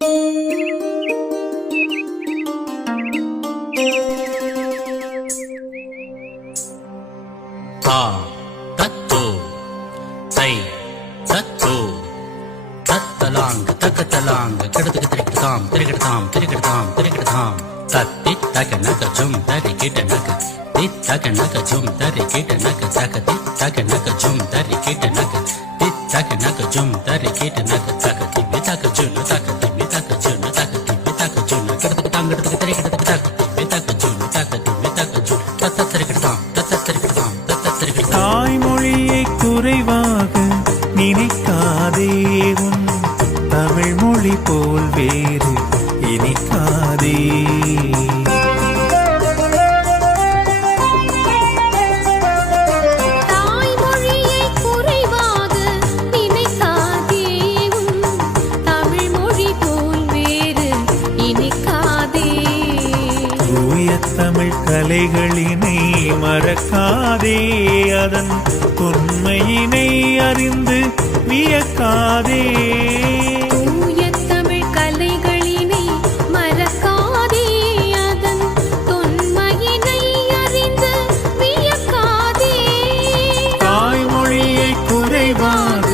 தா தத்தோ தை தத்தோ தத்தலாங்க தக்கத்தலாங்க கிடத்துக்கு திரிக்கிட்டாம் திரிக்கிட்டாம் திரிக்கிட்டாம் திரிக்கிட்டாம் தத்தி தக்க நக ஜும் தரி கிட்ட நக தித்தக நக ஜும் தரி கிட்ட நக தக தித்தக நக ஜும் தரி கிட்ட நக தித்தக நக ஜும் தரி கிட்ட நக தக திம்மி தக ஜுனு தக திம்மி தக ஜுனு தக திம்மி தக ஜுனு கிடத்துக்கு தாங்க கிடத்துக்கு திரி கிடத்துக்கு தக திம்மி தக ஜுனு தக திம்மி தக ஜுனு தத்த திரிக்கிட்டாம் தத்த திரிக்கிட்டாம் தத்த திரிக்கிட்டாம். தாய்மொழியை குறைவாக நினைக்காதே, உன் தமிழ் மொழி போல் வேறு இனிக்காதே. தாய்மொழியை குறைவாக நினைக்காதே, உன் தமிழ் மொழி போல் வேறு இனிக்காதே. தூய தமிழ் கலைகளினை மறக்காதே, அதன் உண்மையினை அறிந்து வியக்காதே. தூய தமிழ் கலைகளினை மறக்காதே, அதன் தொன்மையினை அறிந்து வியக்காதே. தாய்மொழியை குறைவாக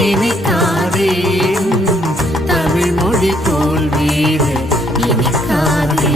நினைக்காதே, தமிழ் மொழி போல் வேறு இனிக்காதே.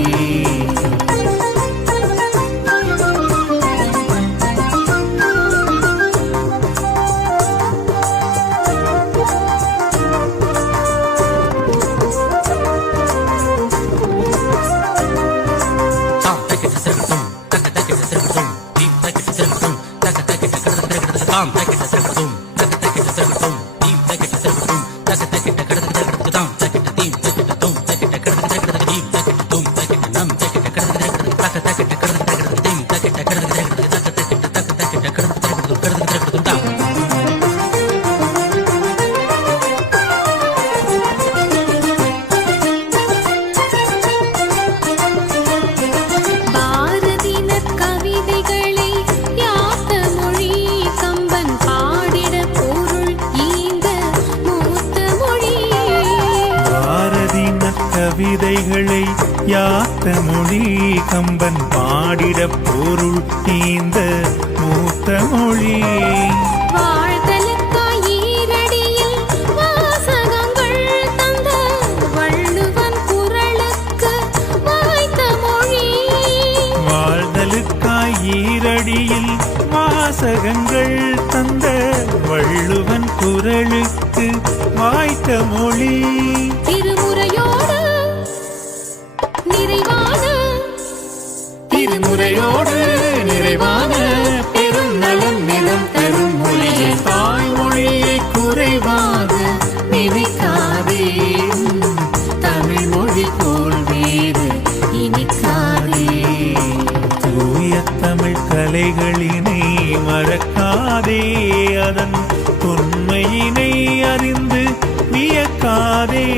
பாரதினர் கவிதைகளை யாத்த மொழி கம்பன் பாடிட பொருள் ஈந்த மூத்த மொழி. பாரதியின் கவிதைகளை யாத்த மொழி கம்பன் பாடிட பொருள் தீந்த மூத்த மொழி. வாழ்தலுக்காய் ஈரடியில் வாசகங்கள் தந்த வள்ளுவன் குரலுக்கு வாய்த்த மொழி. வாழ்தலுக்காய் ஈரடியில் வாசகங்கள் தந்த வள்ளுவன் குரலுக்கு வாய்த்த மொழி. திருமுறையோடு நிறைவான திருமுறையோடு நிறைவான பெரும் நலம் நிலம் பெரும் மொழியை தாய்மொழியை குறைவாக நினைக்காதே, தமிழ் மொழி போல் வேறு இனிக்காதே. தூய தமிழ் கலைகளினை மறக்காதே, அதன் உண்மையினை அறிந்து வியக்காதே.